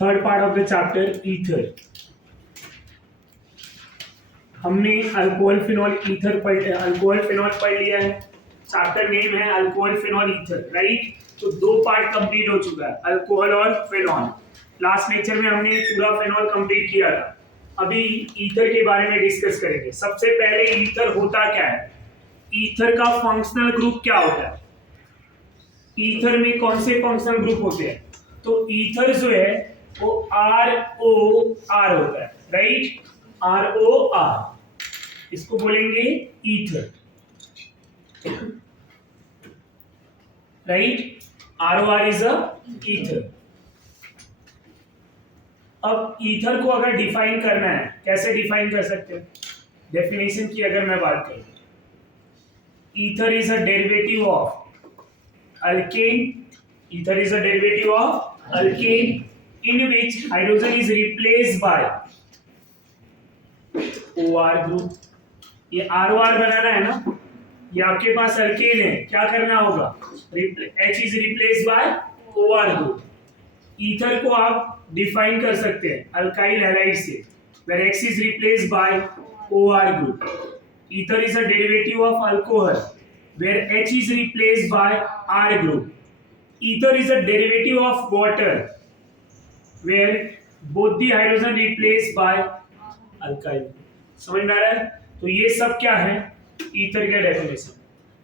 Third part of the chapter ether. हमने alcohol phenol ether alcohol phenol पढ़ लिया है। चैप्टर नेम है अल्कोहल फिनॉल ईथर, राइट। तो दो पार्ट कंप्लीट हो चुका है, अल्कोहल और फिनॉल। लास्ट लेक्चर में हमने पूरा फिनॉल कंप्लीट किया था। अभी ईथर के बारे में डिस्कस करेंगे। सबसे पहले ईथर होता क्या है, ईथर का फंक्शनल ग्रुप क्या होता है, ईथर में कौन से फंक्शनल ग्रुप होते हैं। तो ईथर जो है वो ROR होता है, राइट, ROR, इसको बोलेंगे ether, right. ROR is a ether. अब ईथर को अगर डिफाइन करना है, कैसे डिफाइन कर सकते हैं। डेफिनेशन की अगर मैं बात करूं, ether is a derivative of alkane, ether is a derivative of alkane in which hydrogen is replaced by OR group। ये ROR बनाना है ना, ये आपके पास अल्केन है, क्या करना होगा, H is replaced by OR group। Ether को आप डिफाइन कर सकते हैं अल्काइल हैलाइड से, where X is replaced by OR group। Ether is a derivative of alcohol where H is replaced by R group। Ether is a derivative of water where both the hydrogen replaced by alkyl। समझ में आ रहा है। तो ये सब क्या है, ether के डेफिनेशन।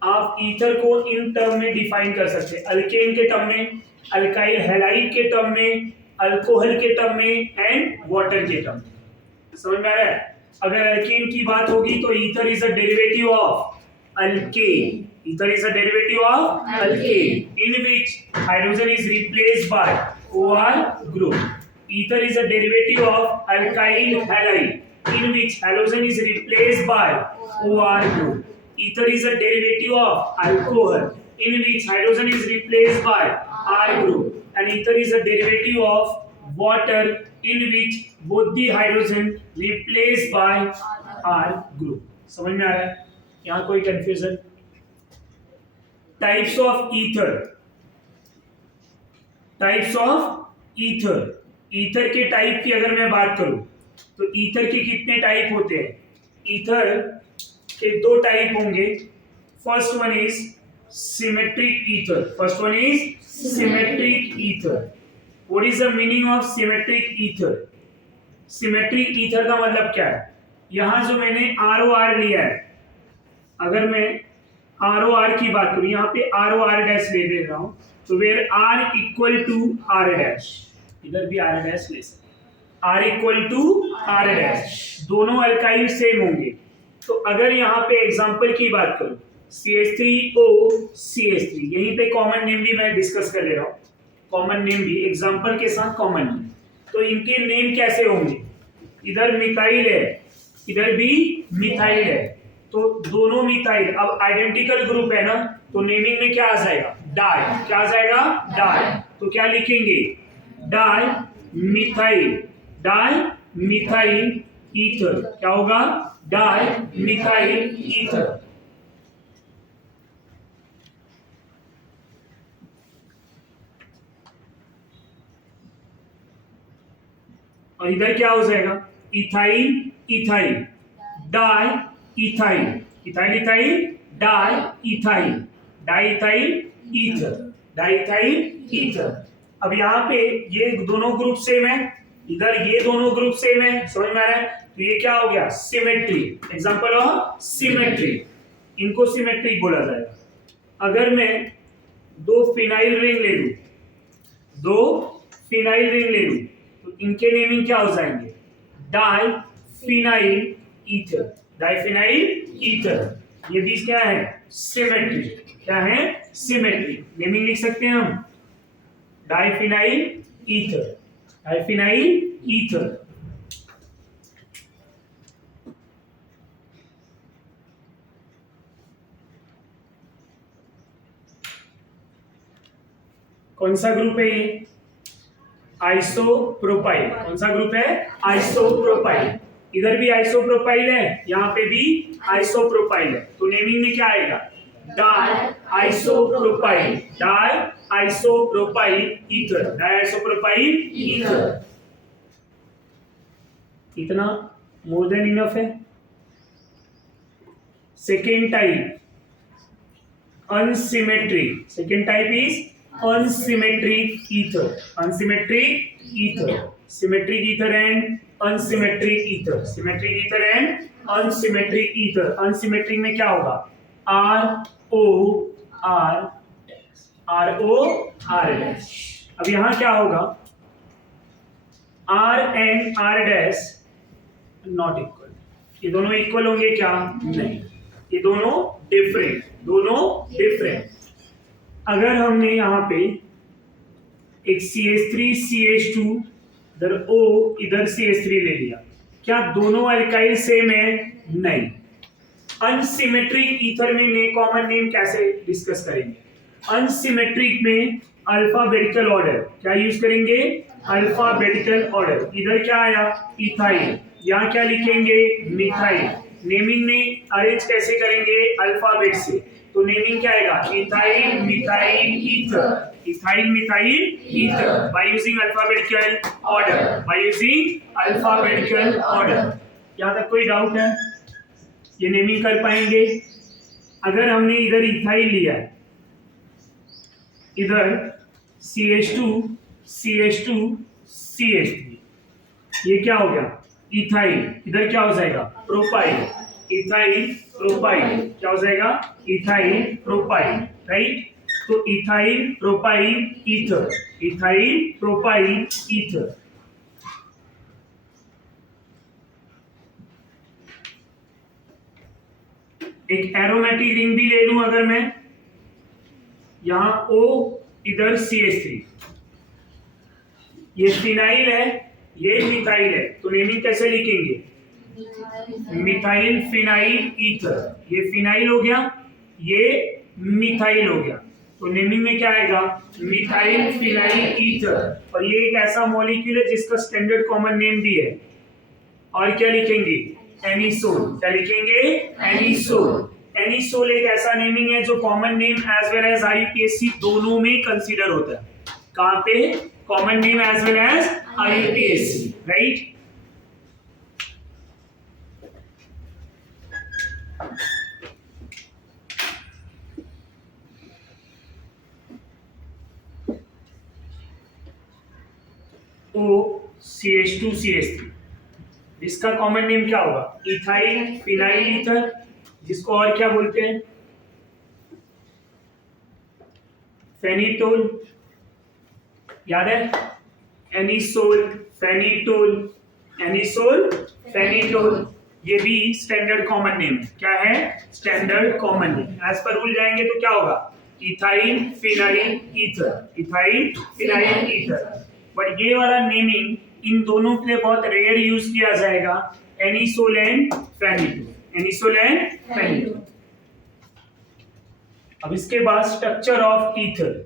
आप ईथर को इन टर्म में डिफाइन कर सकते हैं, अल्केन के टर्म में, अल्काइल हैलाइड के टर्म में, अल्कोहल के टर्म में एंड वाटर के टर्म में। समझ में आ रहा है। अगर अल्केन की बात होगी तो ether is a derivative of alkane, ether is a derivative of alkane in which hydrogen is replaced by OR group। Ether is a derivative of alkyl halide in which halogen is replaced by OR group। Ether is a derivative of alcohol in which hydrogen is replaced by R group। And ether is a derivative of water in which both the hydrogen replaced by R group। समझ में आ रहा है, यहाँ कोई confusion. Types of ether, types of ether. Ether के type की अगर मैं बात करूं तो ईथर के कितने टाइप होते हैं। ईथर के दो टाइप होंगे। First one is symmetric ether, first one is symmetric ether. What is the meaning of symmetric ether. Symmetric ether का मतलब क्या है, यहां जो मैंने ROR लिया है, अगर मैं ROR की बात करूं, यहाँ पे ROR डैश ले दे रहा हूं, तो where R equal to R dash, इधर भी R डैश ले सकते, R equal to R dash, दोनों अल्काइल सेम होंगे। तो अगर यहाँ पे एग्जांपल की बात करूं, CH3O CH3, यहीं पे कॉमन नेम भी मैं डिस्कस कर ले रहा हूँ, कॉमन नेम भी एग्जांपल के साथ कॉमन नेम। तो इनके नेम कैसे होंगे, इधर मिथाइल है, इधर भी मिथाइल है, तो दोनों मिथाइल, अब आइडेंटिकल ग्रुप है ना, तो नेमिंग में क्या आ जाएगा, डाई, क्या आ जाएगा, डाई। तो क्या लिखेंगे, di methyl, di methyl ether, क्या होगा, डाई मिथाइल ईथर। और इधर क्या हो जाएगा, ethyl ethyl, di ethyl, ethyl ethyl, di ethyl, di ethyl ether, di ethyl ether. अब यहाँ पे ये दोनों ग्रुप सेम है, इधर ये दोनों ग्रुप सेम है, समझ में आ रहा है। तो ये क्या हो गया, सिमेट्री, एग्जांपल ऑफ सिमेट्री, इनको सिमेट्री बोला जाएगा। अगर मैं दो फिनाइल रिंग ले लूं, दो फिनाइल रिंग ले लूं, तो इनके नेमिंग क्या हो जाएंगे, di phenyl ether, diphenyl ether. ये बीच क्या है, सिमेट्री, क्या है, सिमेट्री। नेमिंग लिख सकते हैं हम, डाइफिनाइल ईथर, डाइफिनाइल ईथर। कौन सा ग्रुप है ये, आइसोप्रोपाइल। कौन सा ग्रुप है, आइसोप्रोपाइल। इधर भी आइसोप्रोपाइल है, यहाँ पे भी आइसोप्रोपाइल है, तो नेमिंग में क्या आएगा, di isopropyl, di isopropyl ether, diisopropyl ether. इतना मोर देन इनफ है। Second type unsymmetric, second type is unsymmetric ether, unsymmetric ether, symmetric ether and unsymmetric ether, symmetric ether and unsymmetric ether. Unsymmetric में क्या होगा? RO R dash. अब यहां क्या होगा? R and R dash not equal. ये दोनों इक्वल होंगे क्या? नहीं, ये दोनों डिफरेंट, दोनों डिफरेंट। अगर हमने यहां पे एक CH3 CH2 इधर O इधर CH3 ले लिया, क्या दोनों अल्काइल सेम है? नहीं। अनसिमेट्रिक ईथर में कॉमन नेम कैसे डिस्कस करेंगे? अनसिमेट्रिक में अल्फाबेटिकल ऑर्डर, क्या यूज करेंगे? Alphabetical order. इधर क्या आया? इथाइल, यहाँ क्या लिखेंगे? मिथाइल। नेमिंग में अरेंज कैसे करेंगे? अल्फाबेट से, तो नेमिंग क्या आएगा? Ethyl methyl ether, ethyl methyl ether by using alphabetical order, by using alphabetical order. यहाँ तक कोई डाउट है? ये नेमिंग कर पाएंगे? अगर हमने इधर इथाइल लिया है, इधर CH2 CH2 CH3, ये क्या हो गया? इथाइल। इधर क्या हो जाएगा? प्रोपाइल, इथाइल प्रोपाइल, क्या हो जाएगा? Ethyl propyl, right? तो ethyl propyl ether, ethyl propyl ether. एक एरोमेटिक रिंग भी ले लूं अगर मैं, यहां O इधर CH3, ये फिनाइल है, ये मिथाइल है, तो नेमिंग कैसे लिखेंगे? Methyl phenyl ether. ये फिनाइल हो गया, ये मिथाइल हो गया, तो नेमिंग में क्या आएगा? Methyl phenyl ether. और ये एक ऐसा मॉलिक्यूल है जिसका स्टैंडर्ड कॉमन नेम भी है। और क्या लिखेंगे? एनिसोल। क्या लिखेंगे? एनिसोल। एनिसोल एक ऐसा नेमिंग है जो common name as well as IUPAC दोनों में कंसीडर होता है। कहां पे? Common name as well as IUPAC, right? तो CH2 CH3, इसका कॉमन नेम क्या होगा? इथाइल फिनाइल ईथर, जिसको और क्या बोलते हैं? फेनिटोल। याद है? Anisole, phenetole, anisole, phenetole. ये भी स्टैंडर्ड कॉमन नेम है। क्या है? Standard common name. As per rule जाएंगे तो क्या होगा? Ethyl phenyl ether, ethyl phenyl ether. But ये वाला नेमिंग इन दोनों के लिए बहुत रेयर यूज किया जाएगा, एनिसोल एंड फेनिटोल, एनिसोल एंड फेनिटोल। अब इसके बाद स्ट्रक्चर ऑफ ईथर।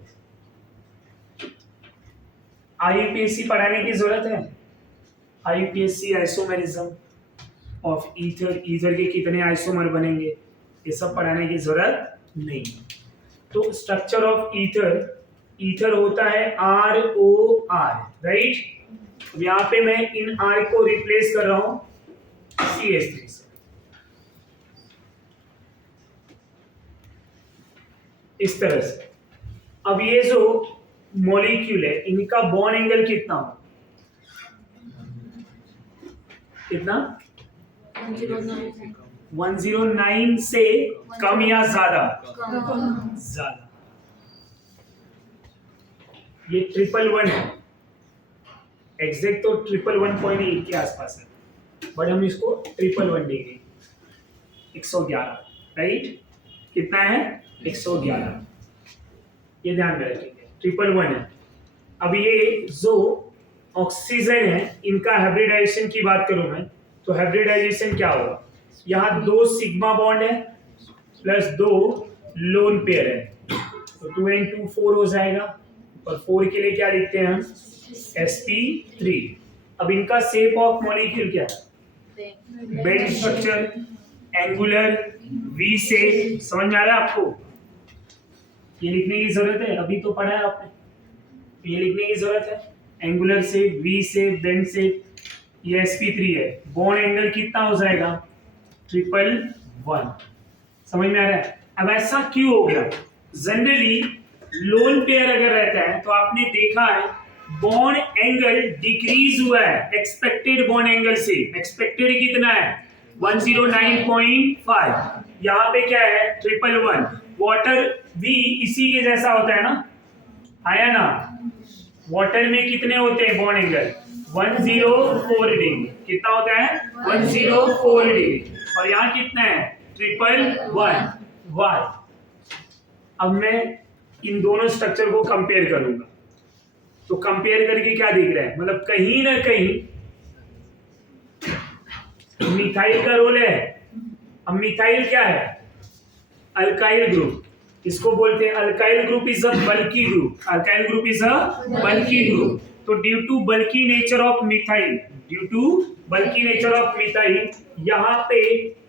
IUPAC पढ़ाने की जरूरत है? IUPAC isomerism of ether, ether के कितने आइसोमर बनेंगे, ये सब पढ़ाने की जरूरत नहीं। तो स्ट्रक्चर ऑफ ईथर, ईथर होता है ROR, राइट? अब यहाँ पे मैं इन R को रिप्लेस कर रहा हूं CH3 से। इस तरह से। अब ये जो मॉलिक्यूल है, इनका बॉन्ड एंगल कितना हो? कितना? 109 से कम या ज्यादा? ज्यादा। ये 111 है, एग्जैक्ट तो 111.8 के आसपास है, बट हम इसको 111 देंगे, 111, राइट? कितना है? 111। ये ध्यान में रखेंगे, 111 है। अब ये जो ऑक्सीजन है, इनका हाइब्रिडाइजेशन की बात करूं मैं, तो हाइब्रिडाइजेशन क्या होगा? यहाँ 2 सिग्मा बॉन्ड है प्लस 2 लोन पेयर है, तो 2 and 2 4 हो जाएगा, और 4 के लिए क्या लिखते हैं हम? sp3। अब इनका शेप ऑफ मॉलिक्यूल क्या है? बेंड स्ट्रक्चर, एंगुलर, वी से। समझ में आ रहा है आपको? ये लिखने की जरूरत है, अभी तो पढ़ा है आपने, ये लिखने की जरूरत है। एंगुलर से, वी से, बेंड से, ये sp3 है। बॉन्ड एंगल कितना हो जाएगा? 111। समझ में आ रहा है? अब ऐसा क्यों हो गया? जनरली लोन पेयर अगर रहता है तो आपने देखा है बॉन्ड एंगल डिक्रीज हुआ है एक्सपेक्टेड बॉन्ड एंगल से। एक्सपेक्टेड कितना है? 109.5। यहाँ पे क्या है? 111। वाटर भी इसी के जैसा होता है ना, आया ना? वाटर में कितने होते हैं बॉन्ड एंगल? 104 डिग्री। कितना होता है? 104 डिग्री। और यहाँ कितना है? 111। वाई? अब मैं इन दोनों स्ट्रक्चर को कंपेयर करूंगा, तो कंपेयर करके क्या दिख रहा है? मतलब कहीं ना कहीं मिथाइल का रोल है। अब मिथाइल क्या है? Alkyl group. इसको बोलते हैं alkyl group is a bulky group. Alkyl group is a bulky group. तो due to bulky nature of methyl, due to bulky nature of methyl, यहाँ पे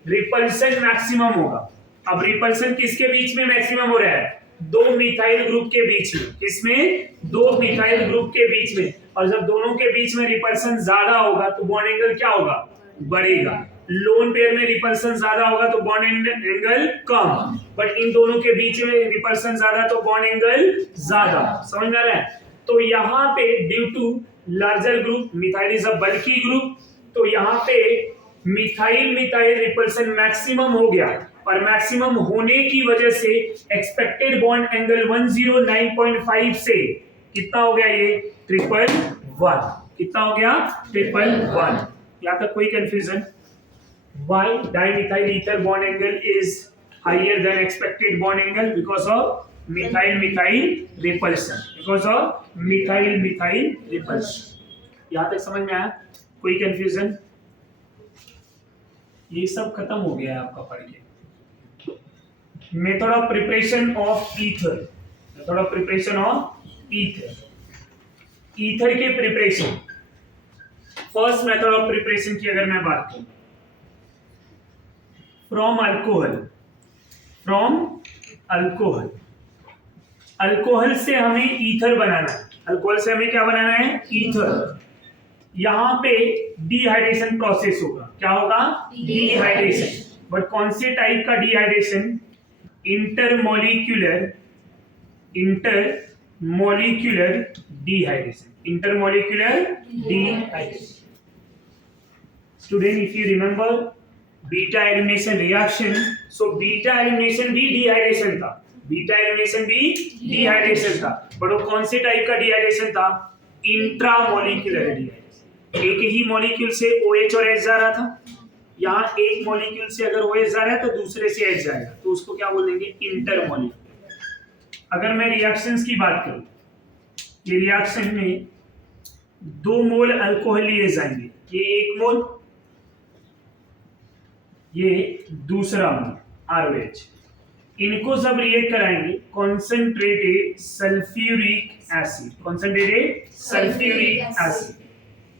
रिपल्सन मैक्सिमम होगा। अब रिपल्सन किसके बीच में मैक्सिमम हो रहा है? दो मिथाइल ग्रुप के बीच में। किसमें? दो मिथाइल ग्रुप के बीच में। और जब दोनों के बीच में रिपल्सन ज्यादा होगा तो बॉन्ड एंगल क्या होगा? बढ़ेगा। लोन पेयर में रिपल्सन ज्यादा होगा तो bond angle come, but in दोनों के बीच में रिपल्सन ज्यादा तो बॉन्ड एंगल ज्यादा। समझ में आ रहा है? तो यहाँ पे due to larger group, methyl is a bulky group, तो यहाँ पे मिथाइल मिथाइल रिपल्सन मैक्सिमम हो गया। और मैक्सिमम होने की वजह से एक्सपेक्टेड बॉन्ड एंगल 109.5 से कितना हो गया? ये 111। कितना हो गया? 111। यहाँ तक कोई confusion? Why dimethyl ether bond angle is higher than expected bond angle? Because of methyl methyl repulsion. Because of methyl methyl repulsion. यहाँ तक समझ में आया? कोई कंफ्यूजन? ये सब खत्म हो गया है आपका पढ़ के। Method of preparation of ether. Method of preparation of ether. Ether के preparation, first method of preparation की अगर मैं बात करूं, from alcohol, from alcohol, alcohol से हमें ईथर बनाना है। अल्कोहल से हमें क्या बनाना है? ईथर। यहां पे डिहाइड्रेशन प्रोसेस होगा। क्या होगा? डिहाइड्रेशन। बट कौन से टाइप का dehydration? Intermolecular, intermolecular dehydration. Intermolecular dehydration. Student, if you remember beta elimination reaction, so beta elimination भी डिहाइड्रेशन था। बीटा एलिमिनेशन भी डिहाइड्रेशन था, बट वो कौन से टाइप का डिहाइड्रेशन था? Intramolecular dehydration. एक ही मॉलिक्यूल से OH और H जा रहा था। यहाँ एक मॉलिक्यूल से अगर OH जा रहा है तो दूसरे से H जाएगा, तो उसको क्या बोलेंगे? इंटरमोलिक्यूलर। अगर मैं रिएक्शंस की बात करूं, ये रिएक्शन में 2 मोल अल्कोहल लिए जाएंगे। ये 1 मोल, ये दूसरा मोल ROH। इनको जब रिएक्ट कराएंगे concentrated sulphuric acid, concentrated sulphuric acid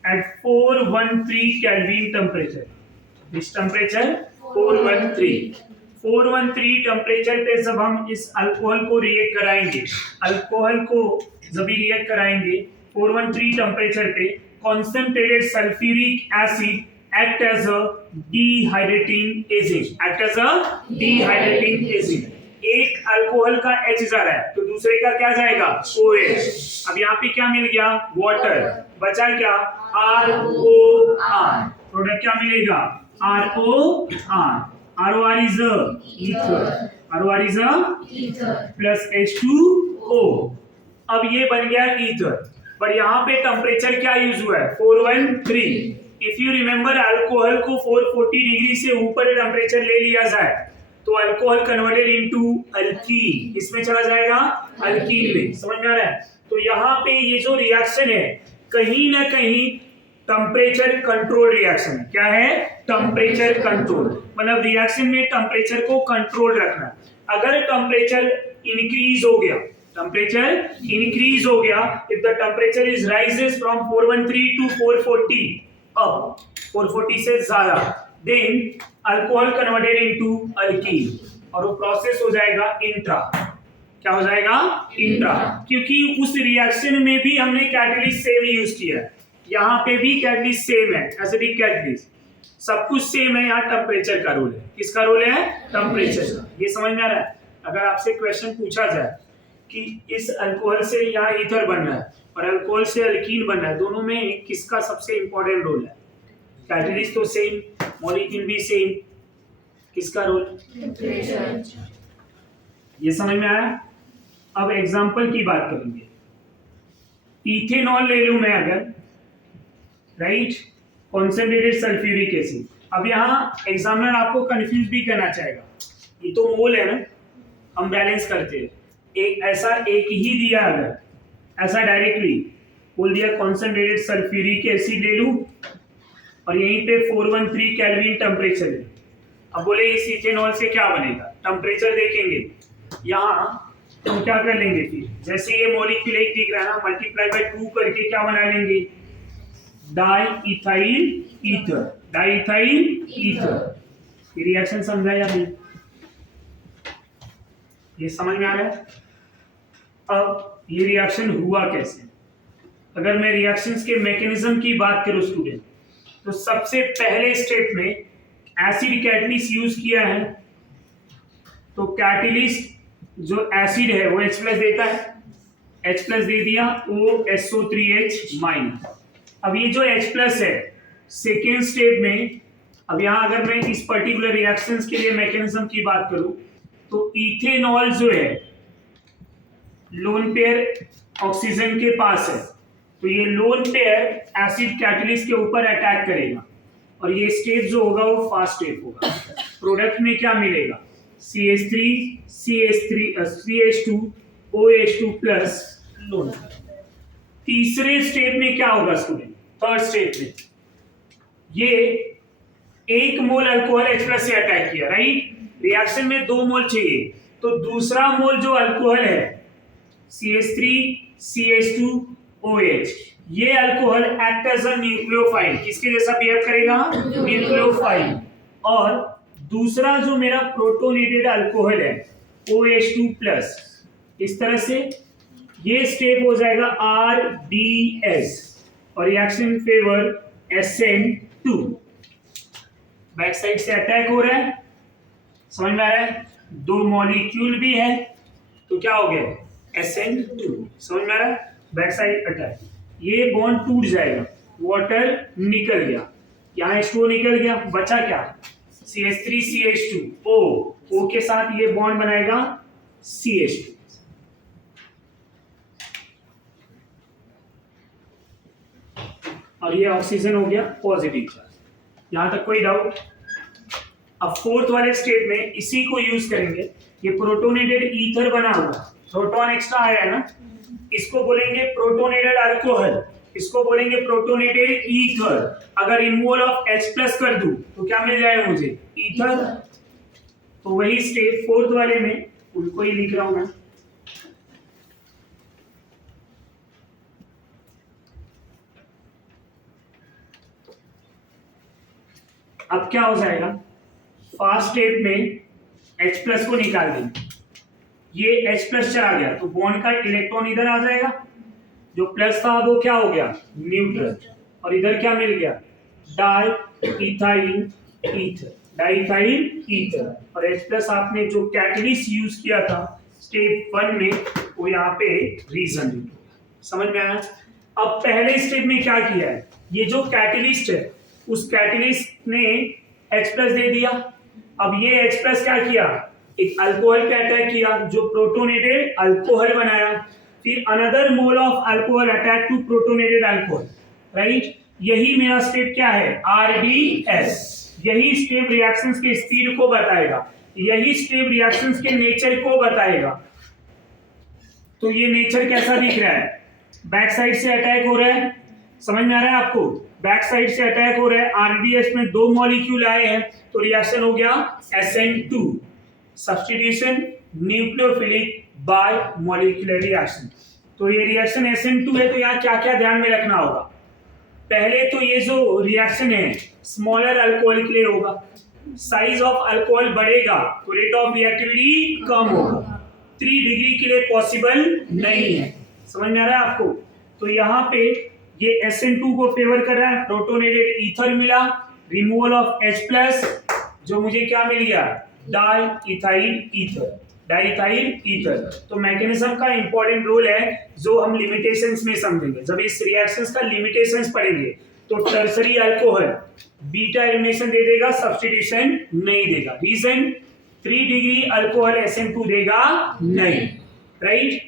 at 413 Kelvin temperature. This temperature 413 temperature पे जब हम इस अल्कोहल को रिएक्ट कराएंगे, अल्कोहल को जब भी रिएक्ट कराएंगे 413 टेम्परेचर पे, concentrated sulphuric acid act as a dehydrating agent, act as a dehydrating agent. एक अल्कोहल का H जा रहा है तो दूसरे का क्या जाएगा? OH। अब यहाँ पे क्या मिल गया? वाटर। बचा क्या? ROR। प्रोडक्ट क्या मिलेगा? ROR। ROR is a ether, ROR is a ether plus H2O। अब ये बन गया ईथर। पर यहाँ पे टेम्परेचर क्या यूज हुआ है? 413। इफ यू रिमेंबर, अल्कोहल को 440 डिग्री से ऊपर टेम्परेचर ले लिया जाए तो अल्कोहल कन्वर्टेड इनटू अल्कीन, इसमें चला जाएगा अल्कीन में। समझ में आ रहा है? तो यहाँ पे ये जो रिएक्शन है कहीं ना कहीं टेम्परेचर कंट्रोल रिएक्शन है। क्या है? Temperature control. मतलब रिएक्शन में टेम्परेचर को कंट्रोल रखना। अगर टेम्परेचर इंक्रीज हो गया, टेम्परेचर इंक्रीज हो गया, if the temperature is rises from 413 to 440 up, 440 से ज्यादा, then alcohol converted into alkene और वो प्रोसेस हो जाएगा इंट्रा। क्या हो जाएगा? इंट्रा, क्योंकि उस रिएक्शन में भी हमने कैटलिस्ट सेम यूज किया है, यहाँ पे भी कैटलिस्ट सेम है, एसिडिक कैटलिस्ट, सब कुछ सेम है। यहाँ टेम्परेचर का रोल है। किसका रोल है? टेम्परेचर का। ये समझ में आ रहा है? अगर आपसे क्वेश्चन पूछा जाए कि इस अल्कोहल से यहाँ ईथर बन रहा है और अल्कोहल से अल्कीन बन रहा है, दोनों में किसका सबसे इंपॉर्टेंट रोल है? कैटलिस्ट तो सेम, मॉलिक्यूल भी सेम, किसका रोल? टेम्परेचर। ये समझ में आया? अब एग्जांपल की बात करेंगे। इथेनॉल ले लूं मैं अगर, राइट, कॉन्सेंट्रेटेड सल्फ्यूरिक एसिड। अब यहाँ एग्जामिनर आपको कंफ्यूज भी करना चाहेगा, ये तो मोल है ना, हम बैलेंस करते हैं, एक ऐसा एक ही दिया, अगर ऐसा डायरेक्टली बोल दिया कॉन्सेंट्रेटेड सल्फ्यूरिक एसिड ले लूं और यहीं पे 413 केल्विन टेम्परेचर है। अब बोले इस इथेनॉल से क्या बनेगा? टेम्परेचर देखेंगे, यहाँ तो क्या कर लेंगे, फिर जैसे ये मॉलिक्यूल एक दिख रहा है ना, मल्टीप्लाई बाय 2 करके क्या बना लेंगे? Di ethyl ether, di ethyl ether. ये रिएक्शन समझा या नहीं? ये समझ में आ रहा है? अब ये रिएक्शन हुआ कैसे? अगर मैं रिएक्शंस के मैकेनिज्म की बात करूं स्टूडेंट, तो सबसे पहले स्टेप में एसिड कैटलिस्ट यूज किया है, तो कैटलिस्ट जो एसिड है वो H+ देता है, H+ दे दिया, OSO3H-। अब ये जो H+ है, सेकेंड स्टेप में, अब यहाँ अगर मैं इस पर्टिकुलर रिएक्शंस के लिए मैकेनिज्म की बात करूं, तो इथेनॉल जो है लोन पेयर ऑक्सीजन के पास है, तो ये लोन पेयर एसिड कैटलिस्ट के ऊपर अटैक करेगा और ये स्टेप जो होगा वो फास्ट स्टेप होगा। प्रोडक्ट में क्या मिलेगा? CH3 CH2 OH2 plus lone. तीसरे स्टेप में क्या होगा स्टूडेंट? थर्ड स्टेप में ये 1 मोल अल्कोहल H+ से अटैक किया, राइट? रिएक्शन में 2 मोल चाहिए, तो दूसरा मोल जो अल्कोहल है CH3 CH2 OH, ये alcohol act as a nucleophile, किसके जैसा बिहेव करेगा? न्यूक्लियोफाइल। और दूसरा जो मेरा प्रोटोनेटेड अल्कोहल है OH2 प्लस, इस तरह से ये स्टेप हो जाएगा RDS और reaction favour SN2। Back side से अटैक हो रहा है, समझ में आ रहा है? 2 मॉलिक्यूल भी है, तो क्या हो गया? SN2। समझ में आ रहा है? बैक साइड अटैक, ये बॉन्ड टूट जाएगा, वाटर निकल गया, यहाँ H2O निकल गया, बचा क्या? CH3 CH2 O के साथ ये बॉन्ड बनाएगा CH2। और ये ऑक्सीजन हो गया पॉजिटिव चार्ज। यहां तक कोई डाउट? अब फोर्थ वाले स्टेप में इसी को यूज करेंगे। ये प्रोटोनेटेड ईथर बना हुआ, प्रोटॉन एक्स्ट्रा आया है ना, इसको बोलेंगे प्रोटोनेटेड अल्कोहल, इसको बोलेंगे प्रोटोनेटेड ईथर। अगर रिमूवल ऑफ H+ कर दूं तो क्या मिल जाएगा मुझे? ईथर। तो वही स्टेप फोर्थ वाले में, उनको ही लिख रहा हूं मैं। अब क्या हो जाएगा? फर्स्ट स्टेप में H+ को निकाल देंगे, ये H+ चला गया तो बॉन्ड का इलेक्ट्रॉन इधर आ जाएगा, जो प्लस था वो क्या हो गया? न्यूट्रल। और इधर क्या मिल गया? Di ethyl ether, di ethyl ether. और H+ आपने जो कैटलिस्ट यूज किया था स्टेप 1 में, वो यहाँ पे रीजन। समझ में आया? अब पहले स्टेप में क्या किया है? ये जो कैटलिस्ट है उस कैटलिस्ट ने H+ दे दिया। अब ये H+ क्या किया? एक अल्कोहल पे अटैक किया, जो प्रोटोनेटेड अल्कोहल बनाया। फिर another mole of alcohol attack to protonated alcohol, right? यही मेरा स्टेप क्या है? RDS। यही स्टेप रिएक्शंस के स्पीड को बताएगा, यही स्टेप रिएक्शंस के नेचर को बताएगा। तो ये नेचर कैसा दिख रहा है? बैक साइड से अटैक हो रहा है, समझ में आ रहा है आपको? बैक साइड से अटैक हो रहा है, RDS में 2 मॉलिक्यूल आए हैं, तो रिएक्शन हो गया SN2, substitution nucleophilic bye molecular reaction. तो ये रिएक्शन SN2 है, तो यहाँ क्या क्या ध्यान में रखना होगा? पहले तो ये जो रिएक्शन है स्मॉलर अल्कोहल के लिए होगा, साइज ऑफ अल्कोहल बढ़ेगा तो रेट ऑफ रिएक्टिविटी कम होगा। 3 डिग्री के लिए पॉसिबल नहीं है। समझ में आ रहा है आपको? तो यहाँ पे ये SN2 को फेवर कर रहा है, प्रोटोनेटेड ईथर मिला, रिमूवल ऑफ H+, जो मुझे क्या मिल गया, डाई इथाइल ईथर। तो मैकेनिज्म का इंपॉर्टेंट रोल है जो हम लिमिटेशंस में समझेंगे। जब इस रिएक्शंस का लिमिटेशंस पढ़ेंगे तो टर्सरी अल्कोहल बीटा एलिमिनेशन दे देगा, सब्स्टिट्यूशन नहीं देगा। रीजन 3 डिग्री अल्कोहल SN2 देगा नहीं, राइट?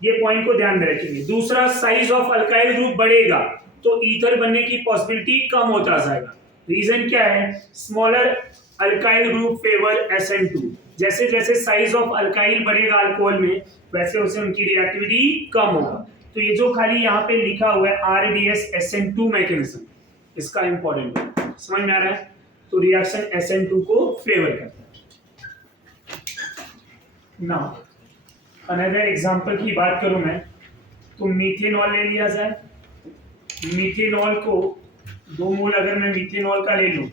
ये पॉइंट को ध्यान में रखेंगे। दूसरा, साइज ऑफ अल्काइल ग्रुप बढ़ेगा तो ईथर बनने की पॉसिबिलिटी कम होता जाएगा। रीजन क्या है? Smaller alkyl group favour SN2। जैसे जैसे साइज ऑफ अल्काइल बढ़ेगा अल्कोहल में, वैसे वैसे उनकी रिएक्टिविटी कम होगा। तो ये जो खाली यहाँ पे लिखा हुआ है RDS SN2 मैकेनिज्म, इसका इंपॉर्टेंट है। समझ में आ रहा है? तो रिएक्शन SN2 को फेवर करता है। नाउ अनदर एग्जांपल की बात करूं मैं, तो मीथेनॉल ले लिया जाए। मीथेनॉल को 2 मोल अगर मैं मीथेनॉल का ले लूं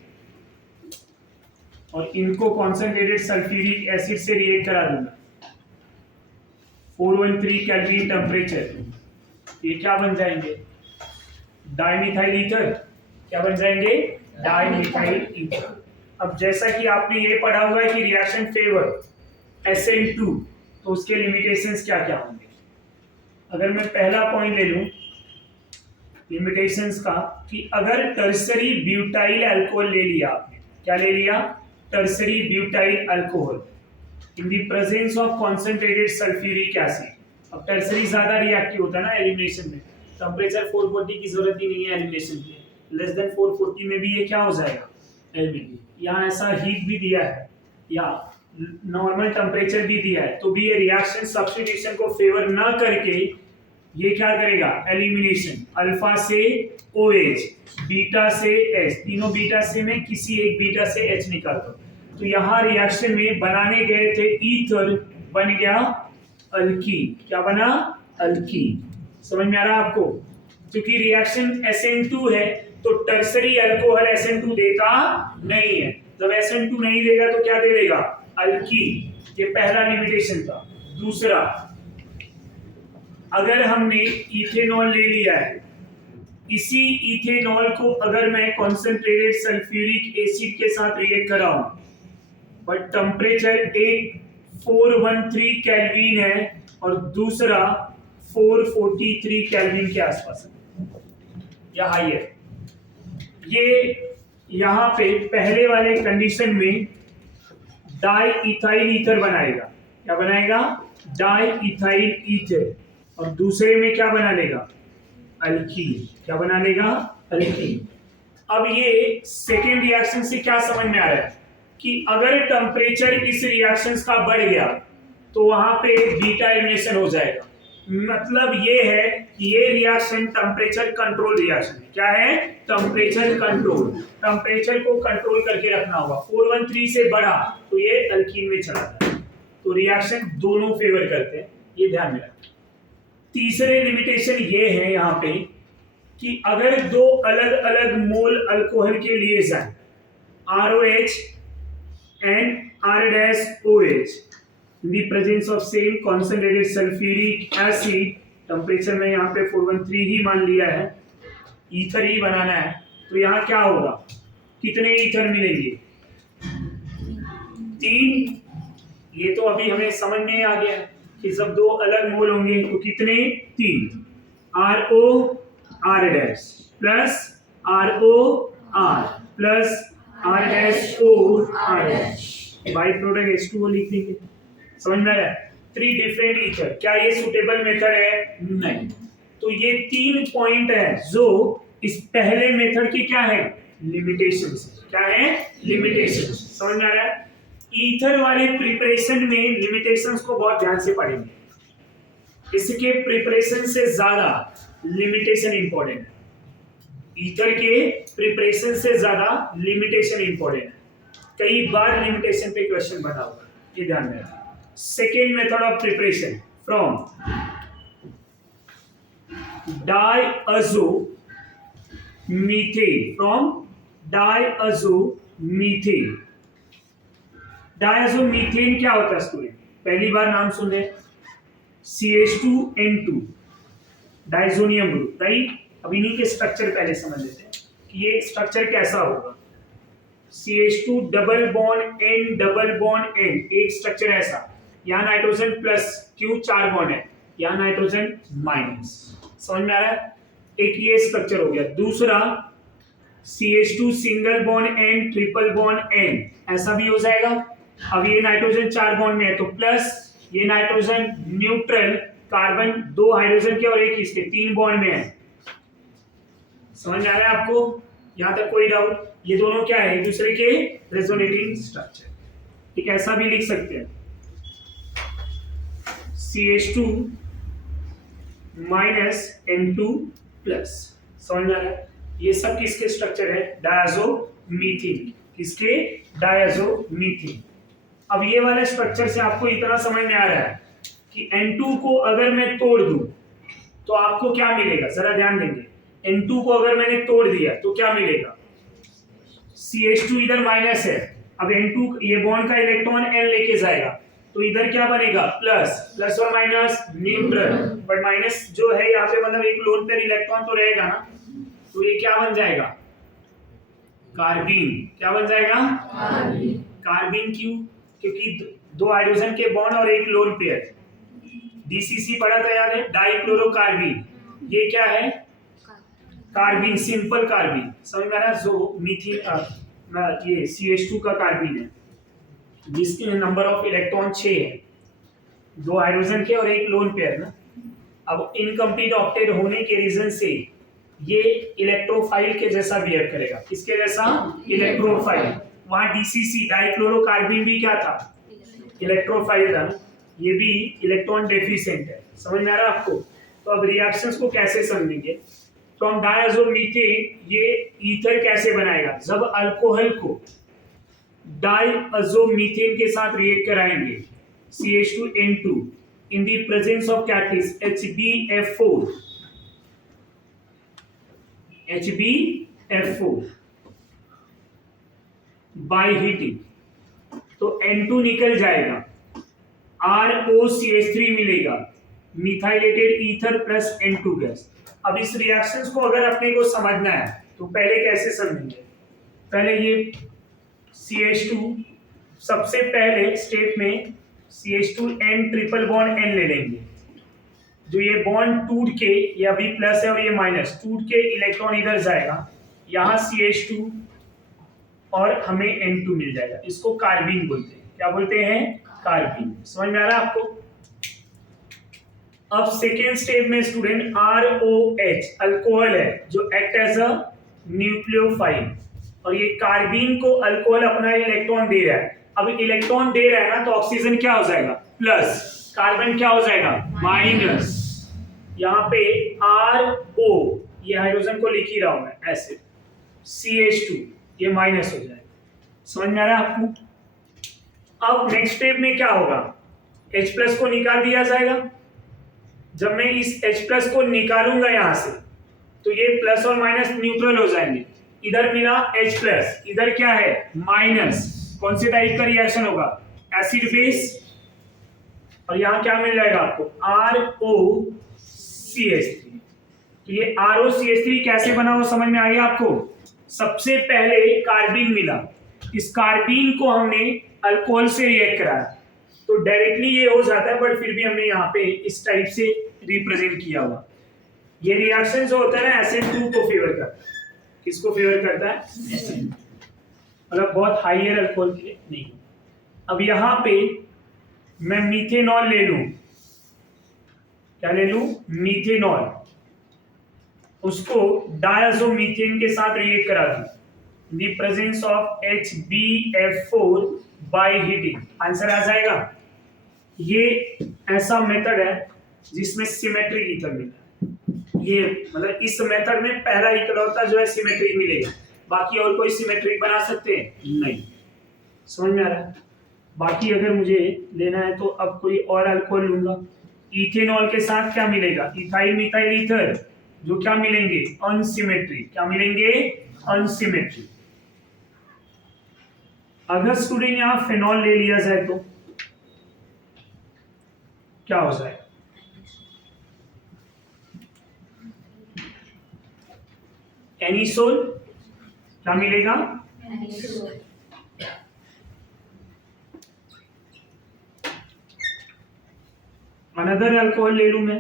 और इनको कॉन्सेंट्रेटेड सल्फ्यूरिक एसिड से रिएक्ट करा दूंगा, 413 केल्विन टेम्परेचर, ये क्या बन जाएंगे? Dimethyl ether. क्या बन जाएंगे? Dimethyl ether. अब जैसा कि आपने ये पढ़ा हुआ है कि रिएक्शन फेवर SN2, तो उसके लिमिटेशंस क्या क्या होंगे? अगर मैं पहला पॉइंट ले लूं लिमिटेशंस का, कि अगर टर्सरी ब्यूटाइल अल्कोहल ले लिया आपने, क्या ले लिया? Tertiary butyl alcohol in the presence of concentrated sulphuric acid. अब टर्सरी ज्यादा रिएक्टिव होता है ना एलिमिनेशन में, टेंपरेचर 440 की जरूरत ही नहीं है एलिमिनेशन के, लेस देन 440 में भी ये क्या हो जाएगा, एलिमिनेट। यहाँ ऐसा हीट भी दिया है या नॉर्मल टेम्परेचर भी दिया है, तो भी ये रिएक्शन सब्स्टिट्यूशन को फेवर ना करके ये क्या करेगा, एलिमिनेशन। अल्फा से OH, बीटा से H, तीनों बीटा से मैं किसी एक बीटा से H निकालता हूं। तो यहाँ रिएक्शन में बनाने गए थे ईथर, बन गया अल्कीन। क्या बना? अल्कीन। समझ में आ रहा है आपको? क्योंकि रिएक्शन SN2 है तो टर्सरी अल्कोहल SN2 देता नहीं है। जब SN2 नहीं देगा तो क्या दे देगा? अल्कीन। ये पहला लिमिटेशन था। दूसरा, अगर हमने इथेनॉल ले लिया है, इसी इथेनॉल को अगर मैं कॉन्सेंट्रेटेड सल्फ्यूरिक एसिड के साथ रिएक्ट कराऊं, बट टेम्परेचर एक 413 केल्विन है और दूसरा 443 केल्विन के आसपास है या हाई है, ये यहाँ पे पहले वाले कंडीशन में डाई इथाइल ईथर बनाएगा। क्या बनाएगा? Di ethyl ether. और दूसरे में क्या बना लेगा? अल्कीन। क्या बना लेगा? अल्कीन। अब ये सेकेंड रिएक्शन से क्या समझ में आ रहा है कि अगर टेम्परेचर इस रिएक्शन का बढ़ गया तो वहां पे बीटा एलिमिनेशन हो जाएगा। मतलब ये है कि ये रिएक्शन टेम्परेचर कंट्रोल रिएक्शन है। क्या है? Temperature control. टेम्परेचर को कंट्रोल करके रखना होगा। 413 से बढ़ा तो ये अल्कीन में चला जाए। तो रिएक्शन दोनों फेवर करते हैं, ये ध्यान में रखें। तीसरे लिमिटेशन ये है यहाँ पे कि अगर दो अलग अलग मोल अल्कोहल के लिए जाए, ROH and R-OH in the presence of same concentrated sulfuric acid, temperature में यहाँ पे 413 ही मान लिया है, ईथर ही बनाना है, तो यहाँ क्या होगा? कितने ईथर मिलेंगे? 3। ये तो अभी हमें समझ में आ गया कि जब दो अलग मोल होंगे तो कितने? 3। RO R' plus ROR plus R'O R', by product H2O लिख देंगे। समझ में आ रहा है? 3 डिफरेंट ईथर। क्या ये सुटेबल मेथड है? नहीं। तो ये 3 पॉइंट है जो इस पहले मेथड की क्या है? लिमिटेशंस। क्या है? लिमिटेशंस। समझ में आ रहा है? ईथर वाले प्रिपरेशन में लिमिटेशंस को बहुत ध्यान से पढ़ेंगे। इसके प्रिपरेशन से ज्यादा लिमिटेशन इंपॉर्टेंट है। ईथर के प्रिपरेशन से ज्यादा लिमिटेशन इंपॉर्टेंट है। कई बार लिमिटेशन पे क्वेश्चन बना हुआ, ये ध्यान में रखें। Second method of preparation, from diazomethane, from diazomethane। Diazomethane क्या होता है स्टूडेंट? पहली बार नाम सुन रहे हैं, CH2N2 डाइजोनियम ग्रुप, राइट। अब इन्हीं के स्ट्रक्चर पहले समझ लेते हैं कि ये स्ट्रक्चर कैसा होगा। CH2 double bond N double bond N, एक स्ट्रक्चर ऐसा, यहाँ नाइट्रोजन प्लस, क्यों 4 बॉन्ड है, यहाँ नाइट्रोजन माइनस। समझ में आ रहा है? एक ये स्ट्रक्चर हो गया। दूसरा CH2 single bond N triple bond N, ऐसा भी हो जाएगा। अब ये नाइट्रोजन 4 बॉन्ड में है तो प्लस, ये नाइट्रोजन न्यूट्रल, कार्बन 2 हाइड्रोजन के और एक इसके 3 बॉन्ड में है। समझ आ रहा है आपको? यहां तक कोई डाउट? ये दोनों क्या है, एक दूसरे के रेजोनेटिंग स्ट्रक्चर। ठीक है, ऐसा भी लिख सकते हैं CH2 माइनस N2 प्लस। समझ में आ रहा है? ये सब किसके स्ट्रक्चर है, डायज़ोमीथेन। किसके? डायज़ोमीथेन। अब ये वाले स्ट्रक्चर से आपको इतना समझ में आ रहा है कि N2 को अगर मैं तोड़ दूं तो आपको क्या मिलेगा, जरा ध्यान देंगे। N2 को अगर मैंने तोड़ दिया तो क्या मिलेगा, CH2 इधर माइनस है, अब N2 ये बॉन्ड का इलेक्ट्रॉन N लेके जाएगा तो इधर क्या बनेगा, प्लस, प्लस और माइनस न्यूट्रल, बट माइनस जो है यहाँ पे मतलब एक लोन पेयर इलेक्ट्रॉन तो रहेगा ना, तो ये क्या बन जाएगा, कार्बीन। क्या बन जाएगा, कार्बीन। क्यों? क्योंकि 2 हाइड्रोजन के बॉन्ड और एक लोन पेयर, DCC पढ़ा था याद है, डाइक्लोरोकार्बीन। ये क्या है, कार्बीन, सिंपल कार्बीन। समझ में आ रहा है? जो मीथेन ये CH2 का कार्बीन है जिसके नंबर ऑफ इलेक्ट्रॉन 6 है, 2 हाइड्रोजन के और एक लोन पेयर ना। अब इनकम्प्लीट ऑक्टेट होने के रीजन से ये इलेक्ट्रोफाइल के जैसा बिहेव करेगा। किसके जैसा, इलेक्ट्रोफाइल। वहां DCC डाइक्लोरोकार्बीन भी क्या था, इलेक्ट्रोफाइल था ना, ये भी इलेक्ट्रॉन डेफिशिएंट है। समझ में आ रहा है आपको? तो अब रिएक्शंस को कैसे समझेंगे, फ्रॉम डायज़ोमीथेन ये ईथर कैसे बनाएगा, जब अल्कोहल को डायज़ोमीथेन के साथ रिएक्ट कराएंगे CH2N2 in the presence of catalyst HbF4 by heating, तो N2 निकल जाएगा, ROCH3 मिलेगा, methylated ether plus N2 gas. अब इस रिएक्शंस को अगर अपने को समझना है तो पहले कैसे समझेंगे, पहले ये CH2 सबसे पहले स्टेप में CH2N ट्रिपल बॉन्ड N ले लेंगे, जो ये बॉन्ड टूट के, ये अभी प्लस है और ये माइनस, टूट के इलेक्ट्रॉन इधर जाएगा, यहाँ CH2 और हमें N2 मिल जाएगा। इसको कार्बीन बोलते हैं। क्या बोलते हैं, कार्बीन। समझ में आ रहा है आपको? अब सेकेंड स्टेप में स्टूडेंट ROH अल्कोहल है जो एक्ट एज अ न्यूक्लियोफाइल, और ये कार्बीन को अल्कोहल अपना इलेक्ट्रॉन दे रहा है। अब इलेक्ट्रॉन दे रहा है ना, तो ऑक्सीजन क्या हो जाएगा, प्लस, कार्बन क्या हो जाएगा, माइनस। यहाँ पे RO, ये हाइड्रोजन को लिख ही रहा हूं मैं ऐसे, CH2 ये माइनस हो जाएगा। समझ में आ रहा है आपको? अब नेक्स्ट स्टेप में क्या होगा, H प्लस को निकाल दिया जाएगा। जब मैं इस H प्लस को निकालूंगा यहां से तो ये प्लस और माइनस न्यूट्रल हो जाएंगे। इधर मिला H प्लस, इधर क्या है, माइनस। कौन से टाइप का रिएक्शन होगा, एसिड बेस, और यहाँ क्या मिल जाएगा आपको, ROCH3। तो ये ROCH3 कैसे बना वो समझ में आ गया आपको? सबसे पहले कार्बीन मिला, इस कार्बीन को हमने अल्कोहल से रिएक्ट कराया तो डायरेक्टली ये हो जाता है, बट फिर भी हमने यहाँ पे इस टाइप से रिप्रेजेंट किया हुआ। ये रिएक्शन जो होता है ना, SN2 को फेवर करता है। किसको फेवर करता है, मतलब बहुत हाइयर अल्कोहल के लिए नहीं। अब यहाँ पे मैं मीथेनॉल ले लूं, क्या ले लूं, मीथेनॉल, उसको डायज़ोमीथेन के साथ रिएक्ट करा दूं in the presence of HbF4 by heating, answer आ जाएगा। ये ऐसा मेथड है जिसमें सिमेट्रिक ईथर मिलता है। ये मतलब इस मेथड में पहला इकलौता जो है सिमेट्रिक मिलेगा, बाकी और कोई सिमेट्रिक बना सकते हैं नहीं। समझ में आ रहा है? बाकी अगर मुझे लेना है तो अब कोई और अल्कोहल लूंगा, इथेनॉल के साथ क्या मिलेगा, इथाइल मिथाइल ईथर, जो क्या मिलेंगे, अनसिमेट्रिक। क्या मिलेंगे, अनसिमेट्रिक। अगर स्टूडेंट यहाँ फेनॉल ले लिया जाए तो क्या हो जाएगा? एनिसोल क्या मिलेगा? अनदर अल्कोहल ले लूं मैं,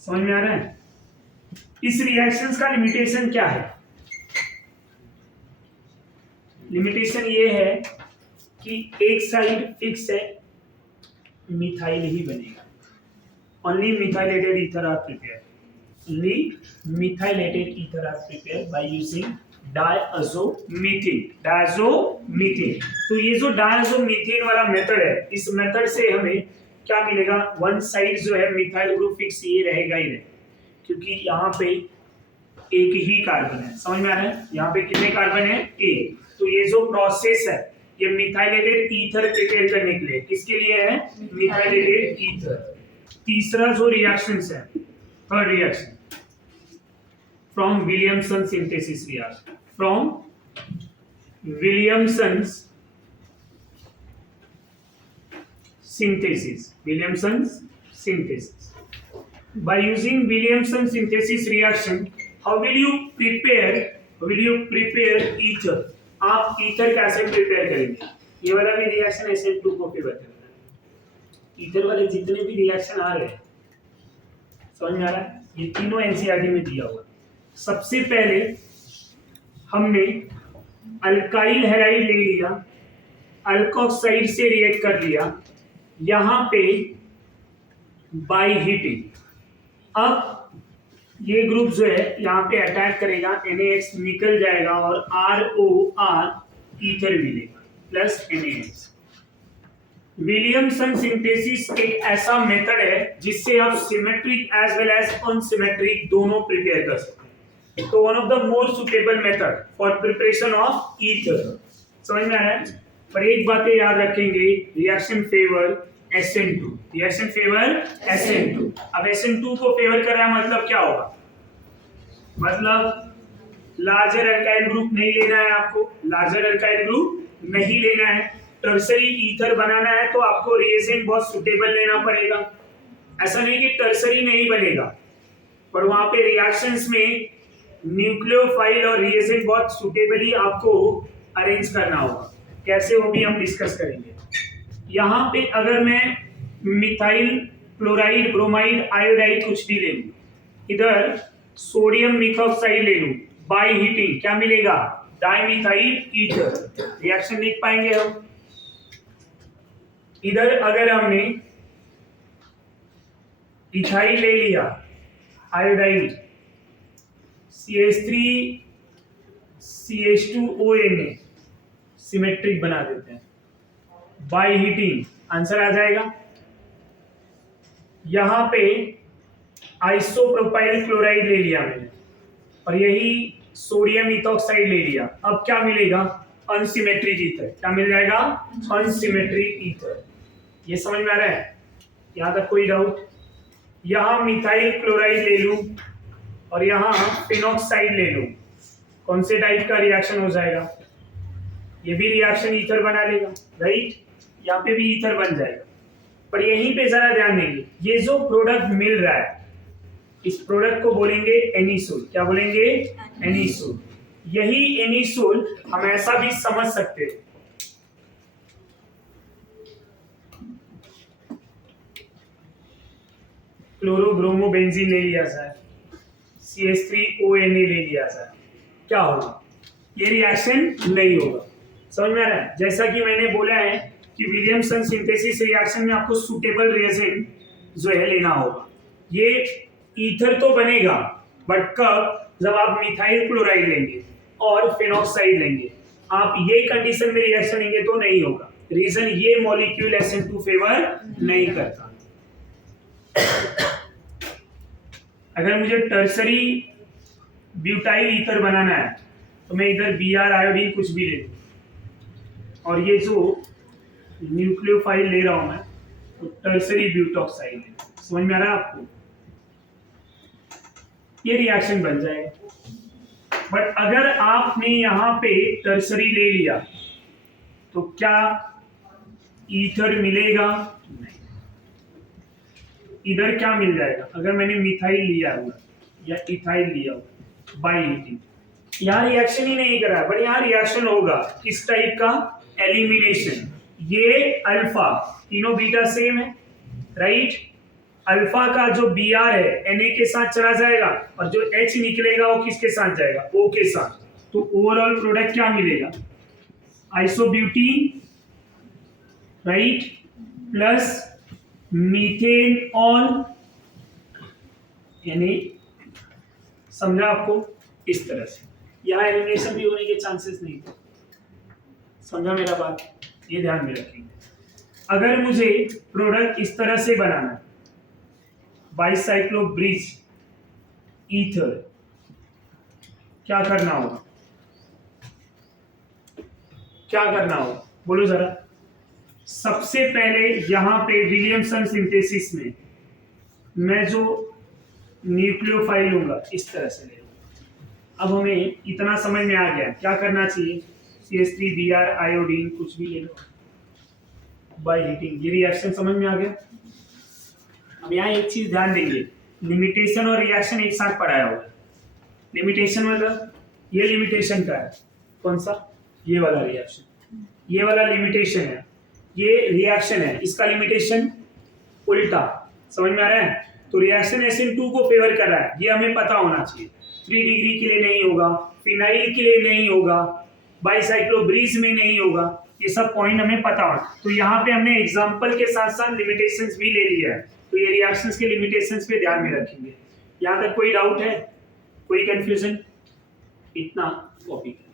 समझ में आ रहा है? इस रिएक्शंस का लिमिटेशन क्या है? लिमिटेशन ये है कि एक साइड फिक्स है, मिथाइल ही बनेगा। Only methylated ether are prepare, only methylated ether are prepare by using diazomethane. Diazomethane, तो ये जो डायज़ोमीथेन वाला मेथड है, इस मेथड से हमें क्या मिलेगा? वन साइड जो है मिथाइल ग्रुप फिक्स ये रहेगा ही नहीं, क्योंकि यहाँ पे एक ही कार्बन है। समझ में आ रहा है? यहाँ पे कितने कार्बन है? एक। तो ये जो प्रोसेस है ये मिथाइलेटेड ईथर प्रिपेयर करने के लिए, किसके लिए है? Methylated ether. तीसरा जो रिएक्शंस है, third reaction, from Williamson synthesis reaction, from Williamson's synthesis, Williamson's synthesis. By using Williamson synthesis reaction, how will you prepare ether? आप ether कैसे प्रिपेयर करेंगे? ये वाला भी रिएक्शन SN2 को फेवर करता है। ether वाले जितने भी रिएक्शन आ रहे हैं, समझ में आ रहा है? ये तीनों एनसीईआरटी में दिया हुआ। सबसे पहले हमने अल्काइल हैलाइड ले लिया, अल्कोक्साइड से रिएक्ट कर लिया, यहां पे बाय हीटिंग। अब ये ग्रुप जो है यहाँ पे अटैक करेगा, NaX निकल जाएगा और ROR ईथर मिलेगा प्लस NaX। विलियमसन सिंथेसिस एक ऐसा मेथड है जिससे आप symmetric as well as unsymmetric दोनों प्रिपेयर कर सकते हैं। तो one of the more suitable method for preparation of ether. समझ में आ रहा है? पर एक बातें याद रखेंगे, reaction favour SN2, reaction favour SN2। अब SN2 को फेवर कर रहा है मतलब क्या होगा? मतलब लार्जर अल्काइल ग्रुप नहीं लेना है आपको, लार्जर अल्काइल ग्रुप नहीं लेना है। टर्सरी ईथर बनाना है तो आपको रिएजेंट बहुत सुटेबल लेना पड़ेगा। ऐसा नहीं कि टर्सरी नहीं बनेगा, पर वहां पे रिएक्शंस में न्यूक्लियोफाइल और रिएजेंट बहुत सुटेबली आपको अरेंज करना होगा। कैसे वो भी हम डिस्कस करेंगे। यहाँ पे अगर मैं मिथाइल क्लोराइड, ब्रोमाइड, आयोडाइड कुछ भी ले लूं, इधर सोडियम मिथॉक्साइड ले लूं, बाय हीटिंग क्या मिलेगा? Dimethyl ether. रिएक्शन लिख पाएंगे हम। इधर अगर हमने इथाइल ले लिया, आयोडाइड, CH3 CH2ONA, सिमेट्रिक बना देते हैं, बाय हीटिंग आंसर आ जाएगा। यहां पे आइसोप्रोपाइल क्लोराइड ले लिया मैंने और यही सोडियम इथॉक्साइड ले लिया। अब क्या मिलेगा? Unsymmetric ether. क्या मिल जाएगा? Unsymmetric ether. ये समझ में आ रहा है? यहां तक कोई डाउट? यहां मिथाइल क्लोराइड ले लूं और यहां फिनॉक्साइड ले लूं, कौन से टाइप का रिएक्शन हो जाएगा? ये भी रिएक्शन ईथर बना लेगा, राइट? यहाँ पे भी ईथर बन जाएगा। पर यहीं पे जरा ध्यान देंगे, ये जो प्रोडक्ट मिल रहा है इस प्रोडक्ट को बोलेंगे एनिसोल। क्या बोलेंगे? एनिसोल। यही एनिसोल हम ऐसा भी समझ सकते हैं, क्लोरोब्रोमोबेंजीन ले लिया जाए, CH3ONA ले लिया जाए, क्या होगा? ये रिएक्शन नहीं होगा। समझ में आ रहा है? जैसा कि मैंने बोला है कि विलियमसन सिंथेसिस रिएक्शन में आपको सुटेबल रिएजेंट जो है लेना होगा। ये ईथर तो बनेगा, बट कब? जब आप मिथाइल क्लोराइड लेंगे और फिनॉक्साइड लेंगे। आप ये कंडीशन में रिएक्शन लेंगे तो नहीं होगा। रीजन, ये मॉलिक्यूल SN2 फेवर नहीं करता। अगर मुझे टर्सरी ब्यूटाइल ईथर बनाना है तो मैं इधर Br आयोडीन कुछ भी ले लूं और ये जो न्यूक्लियोफाइल ले रहा हूं मैं तो टर्सरी ब्यूटॉक्साइड है। समझ में आ रहा है आपको? ये रिएक्शन बन जाएगा। बट अगर आपने यहां पे टर्सरी ले लिया तो क्या ईथर मिलेगा नहीं। इधर क्या मिल जाएगा अगर मैंने मिथाइल लिया हुआ या इथाइल लिया हुआ बाय हीटिंग, यहाँ रिएक्शन ही नहीं करा है, बट यहाँ रिएक्शन होगा किस टाइप का, एलिमिनेशन। ये अल्फा, तीनों बीटा सेम है, राइट। अल्फा का जो Br है Na के साथ चला जाएगा और जो H निकलेगा वो किसके साथ जाएगा, O के साथ। तो ओवरऑल प्रोडक्ट क्या मिलेगा, isobutene, right, plus methane all, यानी समझा आपको, इस तरह से। यहाँ एलिमिनेशन भी होने के चांसेस नहीं थे, समझा मेरा बात, ये ध्यान में रखेंगे। अगर मुझे प्रोडक्ट इस तरह से बनाना है, बाइसाइक्लोब्रिज ईथर, क्या करना होगा, क्या करना होगा बोलो जरा। सबसे पहले यहां पे विलियमसन सिंथेसिस में मैं जो न्यूक्लियोफाइल लूंगा इस तरह से ले लूंगा। अब हमें इतना समझ में आ गया क्या करना चाहिए, CH3Br आयोडीन कुछ भी ले लो बाय हीटिंग, ये रिएक्शन समझ में आ गया। अब यहाँ एक चीज ध्यान देंगे, लिमिटेशन और रिएक्शन एक साथ पढ़ाया हुआ है। लिमिटेशन मतलब ये लिमिटेशन का है, कौन सा, ये वाला रिएक्शन, ये वाला लिमिटेशन है, ये रिएक्शन है, इसका लिमिटेशन उल्टा, समझ में आ रहा है। तो रिएक्शन SN2 को फेवर कर रहा है, ये हमें पता होना चाहिए। 3 डिग्री के लिए नहीं होगा, फिनाइल के लिए नहीं होगा, बाइसाइक्लोब्रिज में नहीं होगा, ये सब पॉइंट हमें पता होना। तो यहाँ पे हमने एग्जांपल के साथ साथ लिमिटेशंस भी ले लिया है, तो ये रिएक्शंस के लिमिटेशंस पे ध्यान में रखेंगे। यहाँ तक कोई डाउट है, कोई कंफ्यूजन, इतना टॉपिक है।